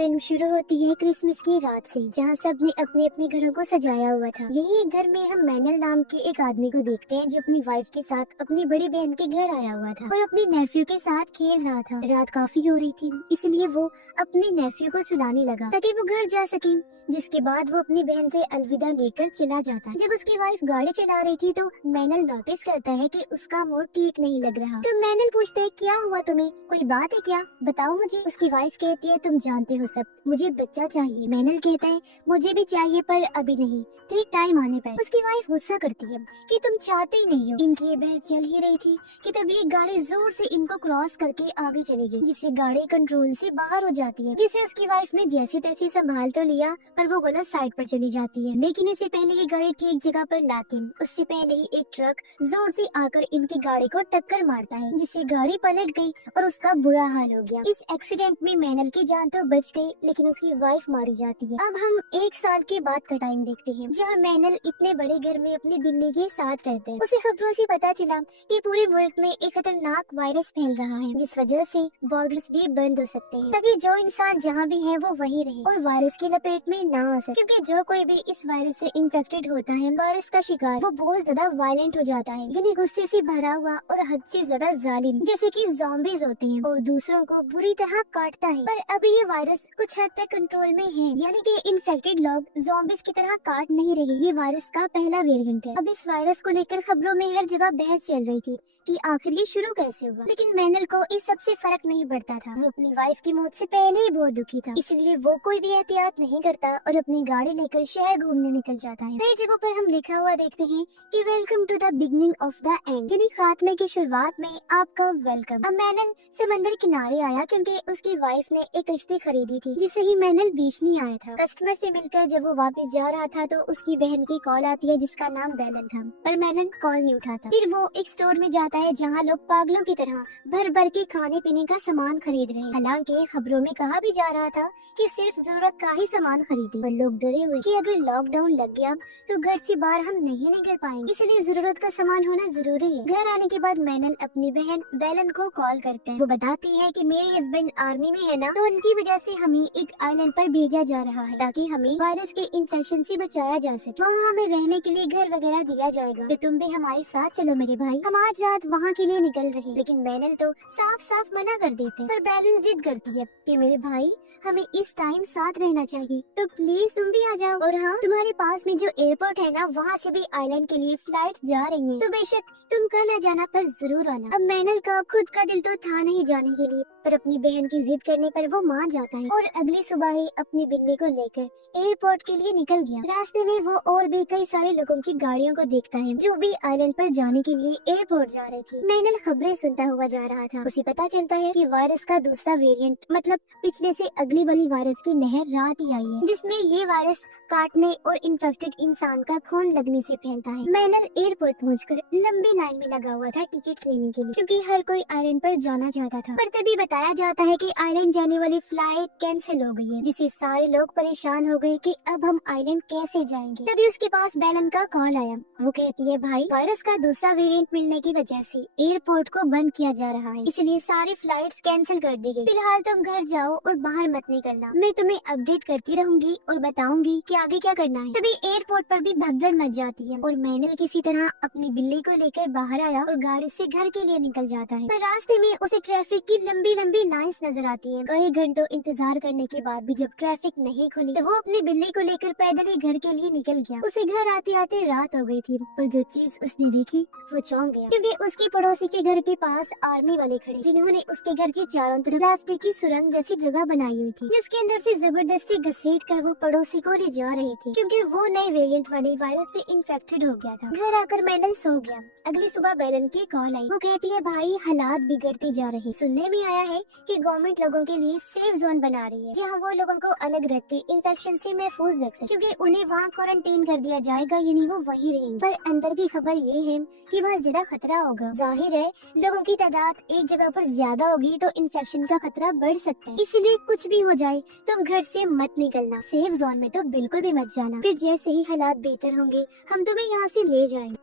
Film शुरू होती है क्रिसमस की रात से, जहाँ सबने अपने अपने घरों को सजाया हुआ था। यही एक घर में हम मैनल नाम के एक आदमी को देखते हैं, जो अपनी वाइफ के साथ अपनी बड़ी बहन के घर आया हुआ था और अपने नेफ्यू के साथ खेल रहा था। रात काफी हो रही थी, इसलिए वो अपने नेफ्यू को सुलाने लगा ताकि वो घर जा सके। जिसके बाद वो अपनी बहन से अलविदा लेकर चला जाता। जब उसकी वाइफ गाड़ी चला रही थी तो मैनल नोटिस करता है कि उसका मूड ठीक नहीं लग रहा। तो मैनल पूछता है, क्या हुआ तुम्हें, कोई बात है क्या, बताओ मुझे। उसकी वाइफ कहती है, तुम जानते हो सब, मुझे बच्चा चाहिए। मैनल कहता है, मुझे भी चाहिए पर अभी नहीं, ठीक टाइम आने पर। उसकी वाइफ गुस्सा करती है कि तुम चाहते ही नहीं हो। इनकी ये बहस चल ही रही थी कि तभी एक गाड़ी जोर से इनको क्रॉस करके आगे चली गई, जिससे गाड़ी कंट्रोल से बाहर हो जाती है, जिसे उसकी वाइफ ने जैसे तैसे संभाल तो लिया पर वो गलत साइड पर चली जाती है। लेकिन इससे पहले ये गाड़ी ठीक जगह पर लाती, उससे पहले ही एक ट्रक जोर से आकर इनकी गाड़ी को टक्कर मारता है, जिससे गाड़ी पलट गई और उसका बुरा हाल हो गया। इस एक्सीडेंट में मैनल की जान तो बच गई, लेकिन उसकी वाइफ मारी जाती है। अब हम 1 साल के बाद का टाइम देखते हैं, जहाँ मैनल इतने बड़े घर में अपनी बिल्ली के साथ रहते हैं। उसे खबरों से पता चला कि पूरे मुल्क में एक खतरनाक वायरस फैल रहा है, जिस वजह से बॉर्डर्स भी बंद हो सकते हैं, ताकि जो इंसान जहाँ भी है वो वहीं रहे और वायरस की लपेट में ना आ सके। क्योंकि जो कोई भी इस वायरस से इन्फेक्टेड होता है, वायरस का शिकार, वो बहुत ज्यादा वायलेंट हो जाता है, यानी गुस्से से भरा हुआ और हद से ज्यादा जालिम, जैसे कि ज़ॉम्बीज़ होते हैं, और दूसरों को बुरी तरह काटता है। पर अभी ये वायरस कुछ हद तक कंट्रोल में है, यानी कि इन्फेक्टेड लोग ज़ॉम्बीज़ की तरह काट नहीं रहे। ये वायरस का पहला वेरिएंट है। अब इस वायरस को लेकर खबरों में हर जगह बहस चल रही थी कि आखिर ये शुरू कैसे हुआ। लेकिन मैनल को इस सब से फर्क नहीं पड़ता था। वो अपनी वाइफ की मौत से पहले ही बहुत दुखी था, इसलिए वो कोई भी एहतियात नहीं करता और अपनी गाड़ी लेकर शहर घूमने निकल जाता है। कई जगहों पर हम लिखा हुआ देखते हैं कि welcome to the beginning of the end, यानी खात्मे की शुरुआत में आपका वेलकम। अब मैनल समंदर किनारे आया क्योंकि उसकी वाइफ ने एक कश्ती खरीदी थी, जिसे ही मैनल बीच नहीं आया था। कस्टमर से मिलकर जब वो वापस जा रहा था तो उसकी बहन की कॉल आती है, जिसका नाम बेलन था, पर मैनल कॉल नहीं उठाता। फिर वो एक स्टोर में जाता है, जहाँ लोग पागलों की तरह भर भर के खाने पीने का सामान खरीद रहे हैं। हालांकि खबरों में कहा भी जा रहा था कि सिर्फ जरूरत का ही सामान खरीदे, पर लोग डरे हुए कि अगर लॉकडाउन लग गया तो घर से बाहर हम नहीं निकल पाएंगे, इसलिए जरूरत का सामान होना जरूरी है। घर आने के बाद मैनल अपनी बहन बेलन को कॉल करते हैं। वो बताती है कि मेरे हस्बैंड आर्मी में है ना, तो उनकी वजह से हमें एक आइलैंड पर भेजा जा रहा है ताकि हमें वायरस के इन्फेक्शन से बचाया जा सके। वहाँ हमें रहने के लिए घर वगैरह दिया जाएगा, तो तुम भी हमारे साथ चलो मेरे भाई। हम आज रात वहाँ के लिए निकल रहे। लेकिन मैनल तो साफ साफ मना कर देते हैं, पर बेलन जिद करती है कि मेरे भाई हमें इस टाइम साथ रहना चाहिए, तो प्लीज तुम भी आ जाओ। और हाँ, तुम्हारे पास में जो एयरपोर्ट है ना, वहाँ से भी आइलैंड के लिए फ्लाइट जा रही हैं, तो बेशक तुम कल आ जाना पर जरूर आना। अब मैनल का खुद का दिल तो था नहीं जाने के लिए, पर अपनी बहन की जिद करने पर वो मान जाता है और अगली सुबह ही अपनी बिल्ली को लेकर एयरपोर्ट के लिए निकल गया। रास्ते में वो और भी कई सारे लोगों की गाड़ियों को देखता है, जो भी आइलैंड पर जाने के लिए एयरपोर्ट जा रहे थे। मैनल खबरें सुनता हुआ जा रहा था। उसे पता चलता है कि वायरस का दूसरा वेरिएंट, मतलब पिछले से अगली वाली वायरस की लहर रात ही आई है, जिसमें ये वायरस काटने और इन्फेक्टेड इंसान का खून लगने से फैलता है। मैनल एयरपोर्ट पहुंचकर लंबी लाइन में लगा हुआ था टिकट्स लेने के लिए, क्योंकि हर कोई आइलैंड पर जाना चाहता था। पर तभी बताया जाता है कि आइलैंड जाने वाली फ्लाइट कैंसिल हो गई है, जिससे सारे लोग परेशान हो गए कि अब हम आइलैंड कैसे जाएंगे। तभी उसके पास बेलन का कॉल आया। वो कहती है, भाई वायरस का दूसरा वेरिएंट मिलने की वजह से एयरपोर्ट को बंद किया जा रहा है, इसलिए सारी फ्लाइट्स कैंसिल कर दी गई। फिलहाल तुम घर जाओ और बाहर मत निकलना, मैं तुम्हें अपडेट करती रहूंगी और बताऊंगी कि आगे क्या करना है। तभी एयरपोर्ट पर भी भगदड़ मच जाती है और मैनल किसी तरह अपनी बिल्ली को लेकर बाहर आया और गाड़ी से घर के लिए निकल जाता है। पर रास्ते में उसे ट्रैफिक की लंबी लंबी लाइंस नजर आती है। कई घंटों इंतजार करने के बाद भी जब ट्रैफिक नहीं खुली, तो वो अपनी बिल्ली को लेकर पैदल ही घर के लिए निकल गया। उसे घर आते आते रात हो गई थी, पर जो चीज उसने देखी वो चौंक गया, क्योंकि उसके पड़ोसी के घर के पास आर्मी वाले खड़े, जिन्होंने उसके घर के चारों तरफ प्लास्टिक की सुरंग जैसी जगह बनाई हुई थी, जिसके अंदर से जबरदस्ती घसीट कर वो पड़ोसी को ले जा रही थी, क्योंकि वो नए वेरिएंट वाले वायरस से इन्फेक्टेड हो गया था। घर आकर मैनल सो गया। अगली सुबह बेलन की कॉल आई। वो कहती है, भाई हालात बिगड़ते जा रहे, सुनने में आया है कि गवर्नमेंट लोगों के लिए सेफ जोन बना रही है, जहाँ वो लोगों को अलग रख के इन्फेक्शन से महफूज रख सके, क्योंकि उन्हें वहाँ क्वारंटीन कर दिया जाएगा, यानी वो वहीं रहेंगे। पर अंदर की खबर ये है कि वहाँ ज्यादा खतरा होगा। जाहिर है लोगों की तादाद एक जगह पर ज्यादा होगी तो इन्फेक्शन का खतरा बढ़ सकता है, इसलिए कुछ भी हो जाए तुम घर से मत निकलना, सेफ जोन में तो बिल्कुल भी मत जाना। फिर जैसे ही हालात बेहतर होंगे हम तुम्हें यहाँ से ले जाएंगे।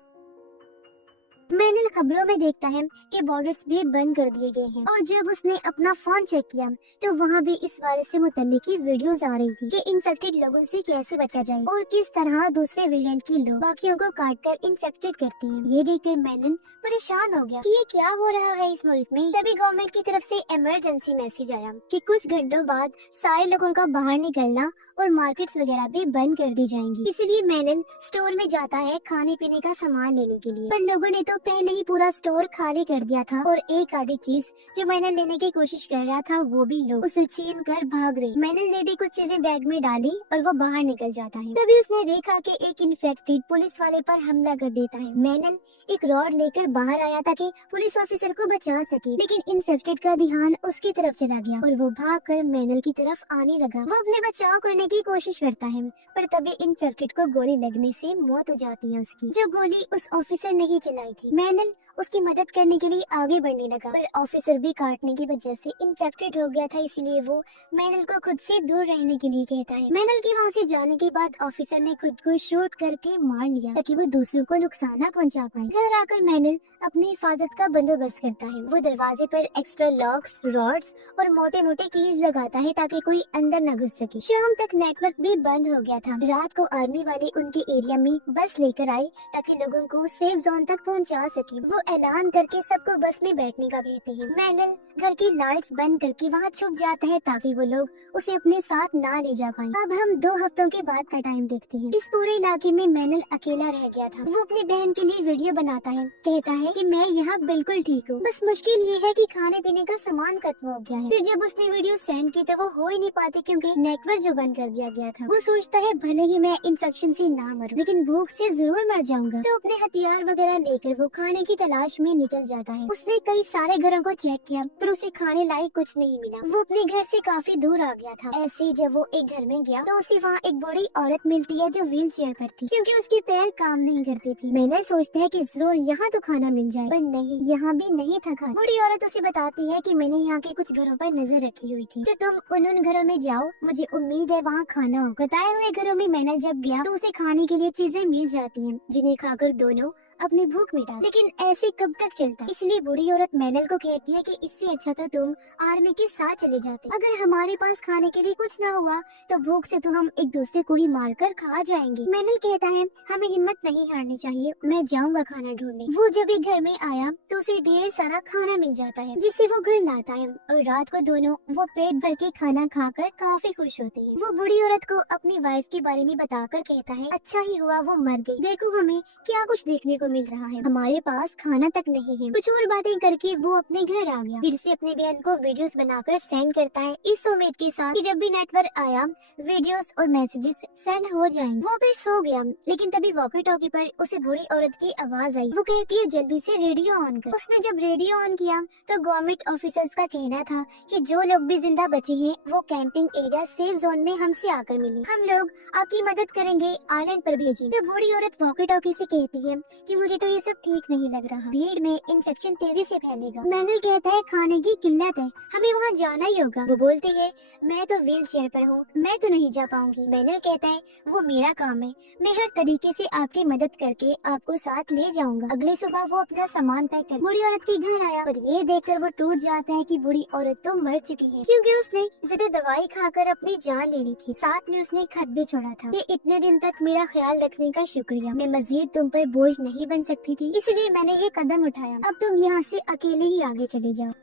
मैनल खबरों में देखता है कि बॉर्डर्स भी बंद कर दिए गए हैं और जब उसने अपना फोन चेक किया तो वहाँ भी इस वायरस से मुतल्लिक की वीडियोस आ रही थी कि इन्फेक्टेड लोगों से कैसे बचा जाए और किस तरह दूसरे वेरिएंट के लोग बाकियों को काटकर इन्फेक्टेड करते हैं। ये देखकर मैनल परेशान हो गया कि ये क्या हो रहा है इस मुल्क में। तभी गवर्नमेंट की तरफ से इमरजेंसी मैसेज आया कि कुछ घंटों बाद सारे लोगों का बाहर निकलना और मार्केट्स वगैरह भी बंद कर दी जाएंगी। इसलिए मैनल स्टोर में जाता है खाने पीने का सामान लेने के लिए, पर लोगों ने तो पहले ही पूरा स्टोर खाली कर दिया था और एक आधी चीज जो मैनल लेने की कोशिश कर रहा था वो भी लोग उसे छीन कर भाग रहे। मैनल ने भी कुछ चीजें बैग में डाली और वो बाहर निकल जाता है। तभी उसने देखा कि एक इन्फेक्टेड पुलिस वाले पर हमला कर देता है। मैनल एक रॉड लेकर बाहर आया ताकि पुलिस ऑफिसर को बचा सके, लेकिन इन्फेक्टेड का ध्यान उसकी तरफ चला गया और वो भागकर मैनल की तरफ आने लगा। वो अपने बचाव करने की कोशिश करता है, पर तभी इन्फेक्टेड को गोली लगने से मौत हो जाती है उसकी, जो गोली उस ऑफिसर ने ही चलाई थी। मैनल उसकी मदद करने के लिए आगे बढ़ने लगा, पर ऑफिसर भी काटने की वजह से इन्फेक्टेड हो गया था, इसलिए वो मैनल को खुद से दूर रहने के लिए कहता है। मैनल के वहाँ से जाने के बाद ऑफिसर ने खुद को शूट करके मार लिया ताकि वो दूसरों को नुकसान न पहुँचा पाए। घर आकर मैनल अपनी हिफाजत का बंदोबस्त करता है। वो दरवाजे पर एक्स्ट्रा लॉक्स, रॉड्स और मोटे मोटे कीज लगाता है ताकि कोई अंदर न घुस सके। शाम तक नेटवर्क भी बंद हो गया था। रात को आर्मी वाले उनके एरिया में बस लेकर आए ताकि लोगों को सेफ जोन तक पहुंचा सके। वो ऐलान करके सबको बस में बैठने का कहते हैं। मैनल घर की लाइट्स बंद करके वहाँ छुप जाता है ताकि वो लोग उसे अपने साथ ना ले जा पाए। अब हम 2 हफ्तों के बाद का टाइम देखते हैं। इस पूरे इलाके में मैनल अकेला रह गया था। वो अपनी बहन के लिए वीडियो बनाता है, कहता है कि मैं यहाँ बिल्कुल ठीक हूँ, बस मुश्किल ये है कि खाने पीने का सामान खत्म हो गया है। फिर जब उसने वीडियो सेंड की तो वो हो ही नहीं पाती क्योंकि नेटवर्क जो बंद कर दिया गया था। वो सोचता है भले ही मैं इन्फेक्शन से ना मरूं, लेकिन भूख से जरूर मर जाऊंगा। तो अपने हथियार वगैरह लेकर वो खाने की तलाश में निकल जाता है। उसने कई सारे घरों को चेक किया पर उसे खाने लायक कुछ नहीं मिला। वो अपने घर से काफी दूर आ गया था। ऐसे ही जब वो एक घर में गया तो उसे वहाँ एक बड़ी औरत मिलती है जो व्हील चेयर पर थी क्योंकि उसके पैर काम नहीं करते थे। मैनल सोचता है कि जरूर यहाँ तो खाना मिल जाए, पर नहीं, यहाँ भी नहीं था खाना। बड़ी औरत उसे बताती है कि मैंने यहाँ के कुछ घरों पर नजर रखी हुई थी, तो तुम उन घरों में जाओ, मुझे उम्मीद है वहाँ खाना हो। बताए हुए घरों में मैनल जब गया तो उसे खाने के लिए चीजें मिल जाती हैं, जिन्हें खाकर दोनों अपनी भूख मिटा। लेकिन ऐसे कब तक चलता, इसलिए बूढ़ी औरत मैनल को कहती है कि इससे अच्छा तो तुम आर्मी के साथ चले जाते। अगर हमारे पास खाने के लिए कुछ ना हुआ तो भूख से तो हम एक दूसरे को ही मारकर खा जाएंगे। मैनल कहता है हमें हिम्मत नहीं हारनी चाहिए, मैं जाऊंगा खाना ढूंढने। वो जब एक घर में आया तो उसे ढेर सारा खाना मिल जाता है जिससे वो घर लाता है और रात को दोनों वो पेट भर के खाना खाकर काफी खुश होते हैं। वो बूढ़ी औरत को अपनी वाइफ के बारे में बताकर कहता है अच्छा ही हुआ वो मर गई, देखो हमें क्या कुछ देखने को मिल रहा है, हमारे पास खाना तक नहीं है। कुछ और बातें करके वो अपने घर आ गया। फिर से अपनी बहन को वीडियोस बनाकर सेंड करता है इस उम्मीद के साथ कि जब भी नेटवर्क आया वीडियोस और मैसेजेस सेंड हो जाएंगे। वो फिर सो गया, लेकिन तभी वॉकी टॉकी पर उसे बूढ़ी औरत की आवाज आई। वो कहती है जल्दी से रेडियो ऑन कर। उसने जब रेडियो ऑन किया तो गवर्नमेंट ऑफिसर्स का कहना था कि जो लोग भी जिंदा बचे हैं वो कैंपिंग एरिया सेफ जोन में हमसे आकर मिले, हम लोग आपकी मदद करेंगे, आइलैंड पर भेजिए। तो बूढ़ी औरत वॉकी टॉकी से कहती है कि मुझे तो ये सब ठीक नहीं लग रहा, भीड़ में इन्फेक्शन तेजी से फैलेगा। मैनल कहता है खाने की किल्लत है, हमें वहाँ जाना ही होगा। वो बोलती है मैं तो व्हील चेयर पर हूँ, मैं तो नहीं जा पाऊंगी। मैनल कहता है वो मेरा काम है, मैं हर तरीके से आपकी मदद करके आपको साथ ले जाऊंगा। अगली सुबह वो अपना सामान पैक कर बूढ़ी औरत के घर आया, पर ये देखकर वो टूट जाता है कि बूढ़ी औरत तो मर चुकी है क्योंकि उसने ज्यादा दवाई खाकर अपनी जान ले ली थी। साथ में उसने खत भी छोड़ा था कि इतने दिन तक मेरा ख्याल रखने का शुक्रिया, मैं मजीद तुम पर बोझ नहीं बन सकती थी, इसलिए मैंने ये कदम उठाया, अब तुम यहाँ से अकेले ही आगे चले जाओ।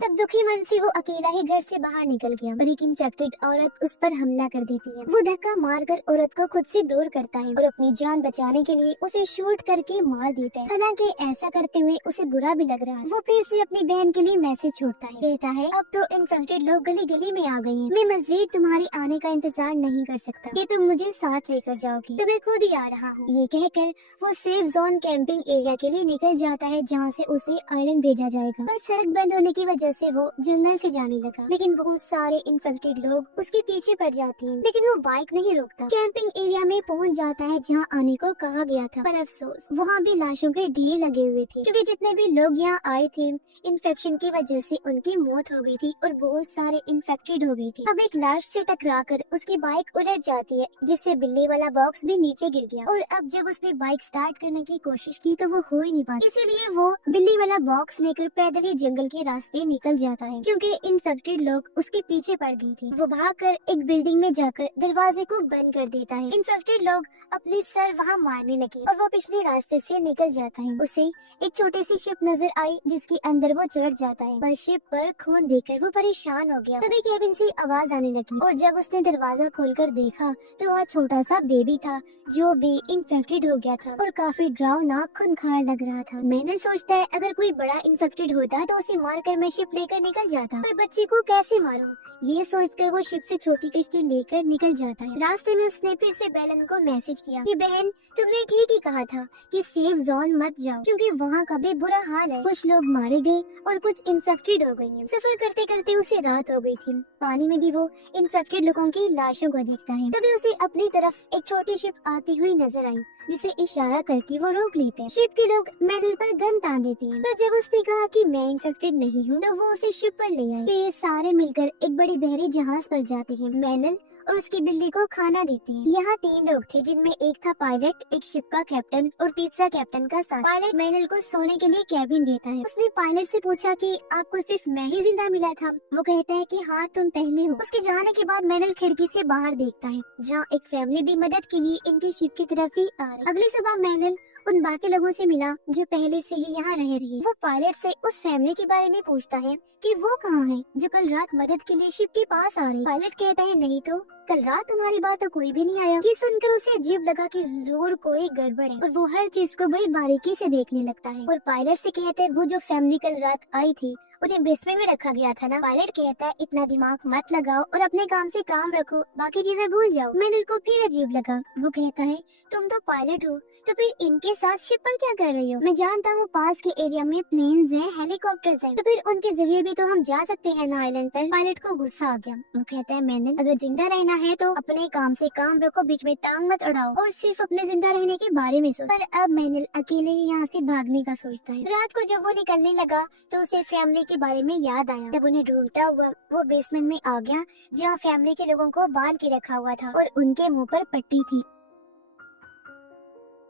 तब दुखी मन से वो अकेला ही घर से बाहर निकल गया और एक इन्फेक्टेड औरत उस पर हमला कर देती है। वो धक्का मारकर औरत को खुद से दूर करता है और अपनी जान बचाने के लिए उसे शूट करके मार देता है। हालांकि ऐसा करते हुए उसे बुरा भी लग रहा है। वो फिर से अपनी बहन के लिए मैसेज छोड़ता है, कहता है अब तो इन्फेक्टेड लोग गली गली में आ गए हैं, मैं मजीद तुम्हारे आने का इंतजार नहीं कर सकता, कि तुम मुझे साथ लेकर जाओगी, तो मैं खुद ही आ रहा हूँ। ये कहकर वो सेफ जोन कैंपिंग एरिया के लिए निकल जाता है जहाँ से उसे आइलैंड भेजा जाएगा, पर सड़क बंद होने की वजह वजह से वो जंगल से जाने लगा, लेकिन बहुत सारे इन्फेक्टेड लोग उसके पीछे पड़ जाते हैं, लेकिन वो बाइक नहीं रोकता। कैंपिंग एरिया में पहुंच जाता है जहां आने को कहा गया था, पर अफसोस वहां भी लाशों के ढेर लगे हुए थे, क्योंकि जितने भी लोग यहाँ आए थे इन्फेक्शन की वजह से उनकी मौत हो गई थी और बहुत सारे इन्फेक्टेड हो गए थे। अब एक लाश से टकराकर उसकी बाइक उलट जाती है, जिससे बिल्ली वाला बॉक्स भी नीचे गिर गया, और अब जब उसने बाइक स्टार्ट करने की कोशिश की तो वो हो ही नहीं पाती, इसीलिए वो बिल्ली वाला बॉक्स लेकर पैदल ही जंगल के रास्ते निकल जाता है, क्योंकि इन्फेक्टेड लोग उसके पीछे पड़ गए थे। वो भागकर एक बिल्डिंग में जाकर दरवाजे को बंद कर देता है। इन्फेक्टेड लोग अपनी सर वहाँ मारने लगे और वो पिछले रास्ते से निकल जाता है। उसे एक छोटी सी शिप नजर आई जिसके अंदर वो चढ़ जाता है, पर शिप पर खून देखकर वो परेशान हो गया। तभी केबिन से आवाज आने लगी और जब उसने दरवाजा खोलकर देखा तो वहाँ छोटा सा बेबी था जो भी इन्फेक्टेड हो गया था और काफी डरावना खूंखार लग रहा था। मैंने सोचता है अगर कोई बड़ा इन्फेक्टेड होता तो उसे मारकर मैं शिप लेकर निकल जाता, पर बच्चे को कैसे मारूं? ये सोचकर वो शिप से छोटी कश्ती लेकर निकल जाता है। रास्ते में उसने फिर से बेलन को मैसेज किया कि बहन, तुमने ठीक ही कहा था कि सेफ जोन मत जाओ, क्योंकि वहाँ का भी बुरा हाल है। कुछ लोग मारे गए और कुछ इन्फेक्टेड हो गए हैं। सफर करते करते उसे रात हो गई थी। पानी में भी वो इन्फेक्टेड लोगों की लाशों को देखता है। तभी उसे अपनी तरफ एक छोटी शिप आती हुई नजर आई, जिसे इशारा करके वो रोक लेते हैं। शिप के लोग मैनल पर गन तान देते हैं, पर जब उसने कहा कि मैं इन्फेक्टेड नहीं हूँ तो वो उसे शिप पर ले आए। फिर ये सारे मिलकर एक बड़ी बहरी जहाज पर जाते हैं। मैनल और उसकी बिल्ली को खाना देते हैं। यहाँ 3 लोग थे, जिनमें एक था पायलट, एक शिप का कैप्टन और तीसरा कैप्टन का साथ। पायलट मैनल को सोने के लिए कैबिन देता है। उसने पायलट से पूछा कि आपको सिर्फ मैं ही जिंदा मिला था? वो कहता है कि हाँ, तुम पहले हो। उसके जाने के बाद मैनल खिड़की से बाहर देखता है, जहाँ एक फैमिली भी मदद के लिए इनकी शिप की तरफ ही आ रही। अगली सुबह मैनल उन बाकी लोगों से मिला जो पहले से ही यहाँ रह रही है। वो पायलट से उस फैमिली के बारे में पूछता है कि वो कहाँ है जो कल रात मदद के लिए शिप के पास आ रही। पायलट कहता है नहीं तो कल रात तुम्हारी बात तो कोई भी नहीं आया। ये सुनकर उसे अजीब लगा कि जरूर कोई गड़बड़ है और वो हर चीज को बड़ी बारीकी से देखने लगता है। और पायलट से कहते हैं वो जो फैमिली कल रात आई थी उन्हें बेसमेंट में रखा गया था ना। पायलट कहता है इतना दिमाग मत लगाओ और अपने काम से काम रखो, बाकी चीजें भूल जाओ। मैनल को फिर अजीब लगा। वो कहता है तुम तो पायलट हो, तो फिर इनके साथ शिप पर क्या कर रही हो? मैं जानता हूँ पास के एरिया में प्लेन्स हैं, हेलीकॉप्टर्स हैं, तो फिर उनके जरिए भी तो हम जा सकते हैं ना आइलैंड पर। पायलट को गुस्सा आ गया। वो कहता है मैनल, अगर जिंदा रहना है तो अपने काम से काम रखो, बीच में टांग मत अड़ाओ और सिर्फ अपने जिंदा रहने के बारे में सोच। पर अब मैनल अकेले ही यहाँ से भागने का सोचता है। रात को जब वो निकलने लगा तो उसे फैमिली के बारे में याद आया। जब उन्हें ढूंढता हुआ वो बेसमेंट में आ गया, जहाँ फैमिली के लोगों को बांध के रखा हुआ था और उनके मुँह पर पट्टी थी।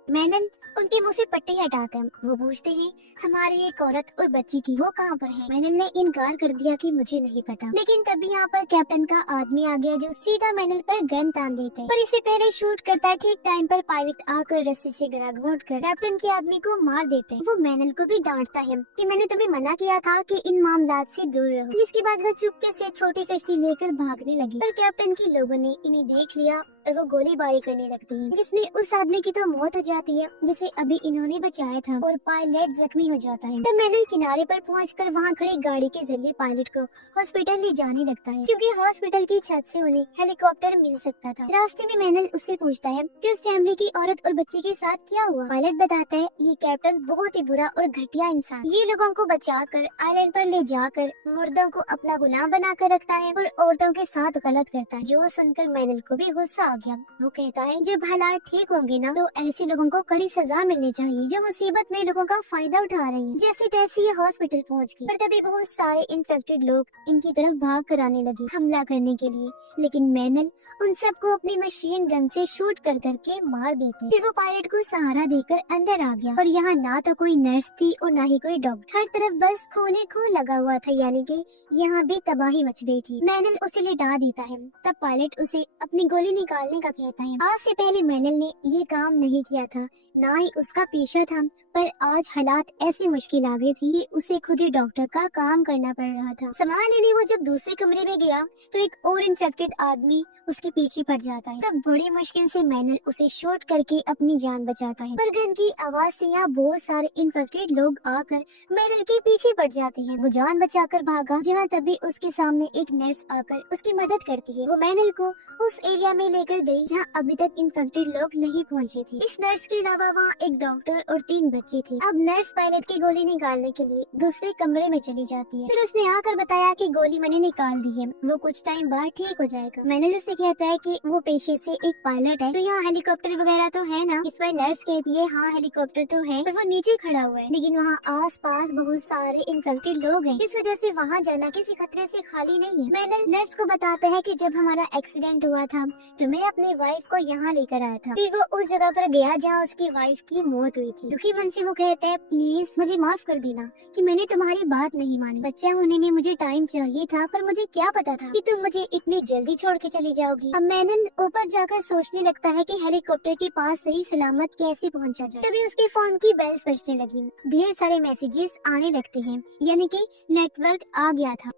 मैनल उनके मुंह से पट्टी हटाकर वो पूछते हैं हमारी एक औरत और बच्ची थी, वो कहाँ पर है? मैनल ने इनकार कर दिया कि मुझे नहीं पता। लेकिन तभी यहाँ पर कैप्टन का आदमी आ गया जो सीधा मैनल पर गन तान देता है, पर इससे पहले शूट करता है। ठीक टाइम पर पायलट आकर रस्सी से गला घोंटकर कैप्टन के आदमी को मार देते हैं। वो मैनल को भी डांटता है कि मैंने तुम्हें मना किया था कि इन मामलात से दूर रहो, जिसके बाद वो चुपके से छोटी कश्ती लेकर भागने लगी। पर कैप्टन के लोगों ने इन्हें देख लिया और वो गोलीबारी करने लगती हैं, जिसमें उस आदमी की तो मौत हो जाती है जिसे अभी इन्होंने बचाया था और पायलट जख्मी हो जाता है। तब मैनल किनारे पर पहुंचकर वहां खड़ी गाड़ी के जरिए पायलट को हॉस्पिटल ले जाने लगता है, क्योंकि हॉस्पिटल की छत से उन्हें हेलीकॉप्टर मिल सकता था। रास्ते में मैनल उससे पूछता है कि उस फैमिली की औरत और बच्ची के साथ क्या हुआ। पायलट बताता है ये कैप्टन बहुत ही बुरा और घटिया इंसान, ये लोगों को बचाकर आइलैंड पर ले जाकर मुर्दों को अपना गुलाम बनाकर रखता है और औरतों के साथ गलत करता है। जो सुनकर मैनल को भी गुस्सा आ गया। वो कहता है जब हालात ठीक होंगे ना तो ऐसे लोगों को कड़ी सजा मिलनी चाहिए जो मुसीबत में लोगों का फायदा उठा रहे हैं। जैसे तैसे ये हॉस्पिटल पहुंच गई, पर तभी बहुत सारे इन्फेक्टेड लोग इनकी तरफ भाग कर आने लगे हमला करने के लिए, लेकिन मैनल उन सबको अपनी मशीन गन से शूट कर करके मार देते। फिर वो पायलट को सहारा देकर अंदर आ गया और यहाँ ना तो कोई नर्स थी और ना ही कोई डॉक्टर, हर तरफ बस खून ही खून लगा हुआ था, यानी कि यहाँ भी तबाही मच गई थी। मैनल उसे लिटा देता है। तब पायलट उसे अपनी गोली निकालने का कहता है। आज से पहले मैनल ने ये काम नहीं किया था, ना ही उसका पेशा था, पर आज हालात ऐसी मुश्किल आ गई थी कि उसे खुद ही डॉक्टर का काम करना पड़ रहा था। सामान लेने वो जब दूसरे कमरे में गया तो एक और इन्फेक्टेड आदमी उसके पीछे पड़ जाता है। तब बड़ी मुश्किल से मैनल उसे शूट करके अपनी जान बचाता है, पर गन की आवाज से यहाँ बहुत सारे इन्फेक्टेड लोग आकर मैनल के पीछे पड़ जाते हैं। वो जान बचाकर भागा, जहाँ तभी उसके सामने एक नर्स आकर उसकी मदद करती है। वो मैनल को उस एरिया में लेकर लेकर गई जहाँ अभी तक इन्फेक्टेड लोग नहीं पहुँचे थे। इस नर्स के अलावा वहाँ एक डॉक्टर और 3 बच्चे थे। अब नर्स पायलट की गोली निकालने के लिए दूसरे कमरे में चली जाती है। फिर उसने आकर बताया कि गोली मैंने निकाल दी है, वो कुछ टाइम बाद ठीक हो जाएगा। मैंने उससे कहता है कि वो पेशे से एक पायलट है, तो यहाँ हेलीकॉप्टर वगैरह तो है ना। इस पर नर्स कहती है हाँ हेलीकॉप्टर तो है, पर वो नीचे खड़ा हुआ है, लेकिन वहाँ आस पास बहुत सारे इन्फेक्टेड लोग हैं, इस वजह से वहाँ जाना किसी खतरे से खाली नहीं है। मैंने नर्स को बताता है कि जब हमारा एक्सीडेंट हुआ था तो मैं अपनी वाइफ को यहाँ लेकर आया था। फिर वो उस जगह पर गया जहाँ उसकी वाइफ की मौत हुई थी। दुखी मन से वो कहता है प्लीज मुझे माफ कर देना कि मैंने तुम्हारी बात नहीं मानी। बच्चा होने में मुझे टाइम चाहिए था, पर मुझे क्या पता था कि तुम मुझे इतनी जल्दी छोड़ के चली जाओगी। अब मैनल ऊपर जाकर सोचने लगता है कि हेलीकॉप्टर के पास सही सलामत कैसे पहुंचा जाए। तभी उसके फोन की बेल्स बजने लगी, ढेर सारे मैसेजेस आने लगते हैं, यानी कि नेटवर्क आ गया था।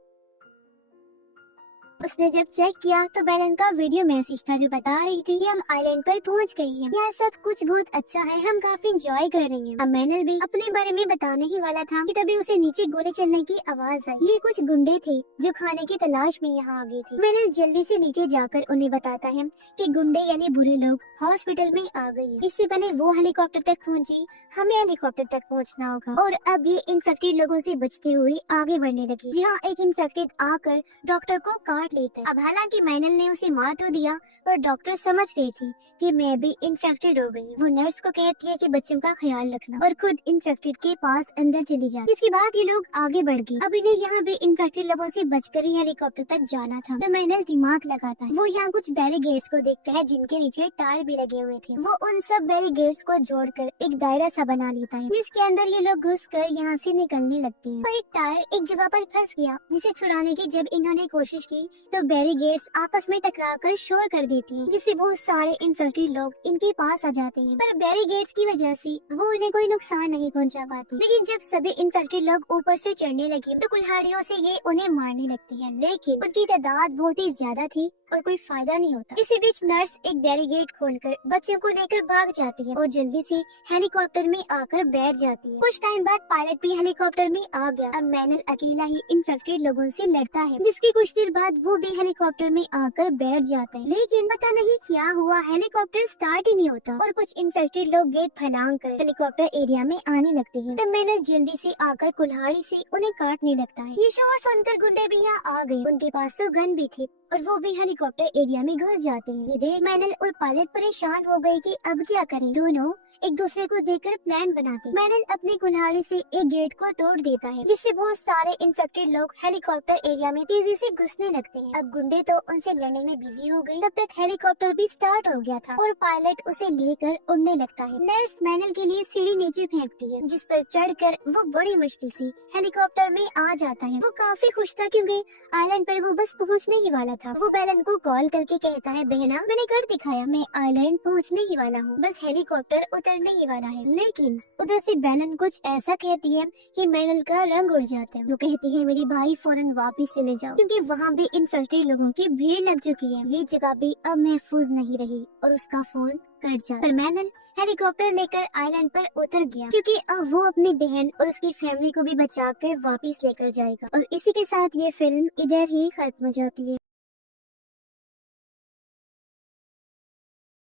उसने जब चेक किया तो बेलन का वीडियो मैसेज था जो बता रही थी कि हम आइलैंड पर पहुंच गए हैं, यह सब कुछ बहुत अच्छा है, हम काफी एंजॉय कर रहे हैं। अब मैनल भी अपने बारे में बताने ही वाला था कि तभी उसे नीचे गोली चलने की आवाज आई। ये कुछ गुंडे थे जो खाने की तलाश में यहाँ आ गए थे। मैनल जल्दी से नीचे जाकर उन्हें बताता है कि गुंडे यानी बुरे लोग हॉस्पिटल में आ गए हैं। इससे पहले वो हेलीकॉप्टर तक पहुँची, हमें हेलीकॉप्टर तक पहुँचना होगा। और अब ये इन्फेक्टेड लोगों से बचते हुए आगे बढ़ने लगी, जहाँ एक इन्फेक्टेड आकर डॉक्टर को काट लेता है। अब हालांकि मैनल ने उसे मार तो दिया, पर डॉक्टर समझ गई थी कि मैं भी इन्फेक्टेड हो गई। वो नर्स को कहती है कि बच्चों का ख्याल रखना और खुद इन्फेक्टेड के पास अंदर चली जाती। इसके बाद ये लोग आगे बढ़ गए। अब इन्हें यहाँ भी इन्फेक्टेड लोगों से बचकर ही हेलीकॉप्टर तक जाना था। तो मैनल दिमाग लगाता है, वो यहाँ कुछ बैरिकेड्स को देखता है जिनके नीचे टायर भी लगे हुए थे। वो उन सब बैरिकेड्स को जोड़कर एक दायरा सा बना लेता है, जिसके अंदर ये लोग घुसकर यहाँ से निकलने लगते हैं। और एक टायर एक जगह पर फंस गया, जिसे छुड़ाने की जब इन्होंने कोशिश की तो बैरिकेड्स आपस में टकराकर शोर कर देती हैं, जिससे बहुत सारे इन्फेक्टेड लोग इनके पास आ जाते हैं। पर बैरिकेड्स की वजह से वो इन्हें कोई नुकसान नहीं पहुंचा पाती। लेकिन जब सभी इन्फेक्टेड लोग ऊपर से चढ़ने लगे तो कुल्हाड़ियों से ये उन्हें मारने लगती है, लेकिन उनकी तादाद बहुत ही ज्यादा थी और कोई फायदा नहीं होता। इसी बीच नर्स एक बैरिकेड खोलकर बच्चों को लेकर भाग जाती है और जल्दी से हेलीकॉप्टर में आकर बैठ जाती है। कुछ टाइम बाद पायलट भी हेलीकॉप्टर में आ गया। अब मैनल अकेला ही इन्फेक्टेड लोगों से लड़ता है, जिसके कुछ देर बाद वो भी हेलीकॉप्टर में आकर बैठ जाता है। लेकिन पता नहीं क्या हुआ, हेलीकॉप्टर स्टार्ट ही नहीं होता और कुछ इन्फेक्टेड लोग गेट फैलाकर हेलीकॉप्टर एरिया में आने लगते हैं। तब मैनल जल्दी से आकर कुल्हाड़ी से उन्हें काटने लगता है। ये शोर सुनकर गुंडे भी यहाँ आ गए, उनके पास तो गन भी थी और वो भी हेलीकॉप्टर एरिया में घुस जाते हैं। ये देख मैनल और पायलट परेशान हो गए कि अब क्या करें। दोनों एक दूसरे को देखकर प्लान बनाते। मैनल अपनी कुल्हाड़ी से एक गेट को तोड़ देता है, जिससे बहुत सारे इन्फेक्टेड लोग हेलीकॉप्टर एरिया में तेजी से घुसने लगते हैं। अब गुंडे तो उनसे लड़ने में बिजी हो गए। तब तक हेलीकॉप्टर भी स्टार्ट हो गया था और पायलट उसे लेकर उड़ने लगता है। नर्स मैनल के लिए सीढ़ी नीचे फेंकती है, जिस पर चढ़कर वो बड़ी मुश्किल से हेलीकॉप्टर में आ जाता है। वो काफी खुश था क्योंकि आइलैंड पर वो बस पहुंचने ही वाला था। वो बेलन को कॉल करके कहता है बहना मैंने कर दिखाया, मैं आइलैंड पहुंचने ही वाला हूँ, बस हेलीकॉप्टर उतरने ही वाला है। लेकिन उधर से बेलन कुछ ऐसा कहती है कि मैनल का रंग उड़ जाता है। वो कहती है मेरे भाई फौरन वापस चले जाओ, क्योंकि वहाँ भी इन्फेक्टेड लोगों की भीड़ लग चुकी है। ये जगह भी अब महफूज नहीं रही और उसका फोन कट जाता। पर मैनल हेलीकॉप्टर लेकर आइलैंड पर उतर गया, क्योंकि अब वो अपनी बहन और उसकी फैमिली को भी बचाकर वापस लेकर जाएगा। और इसी के साथ ये फिल्म इधर ही खत्म हो जाती है।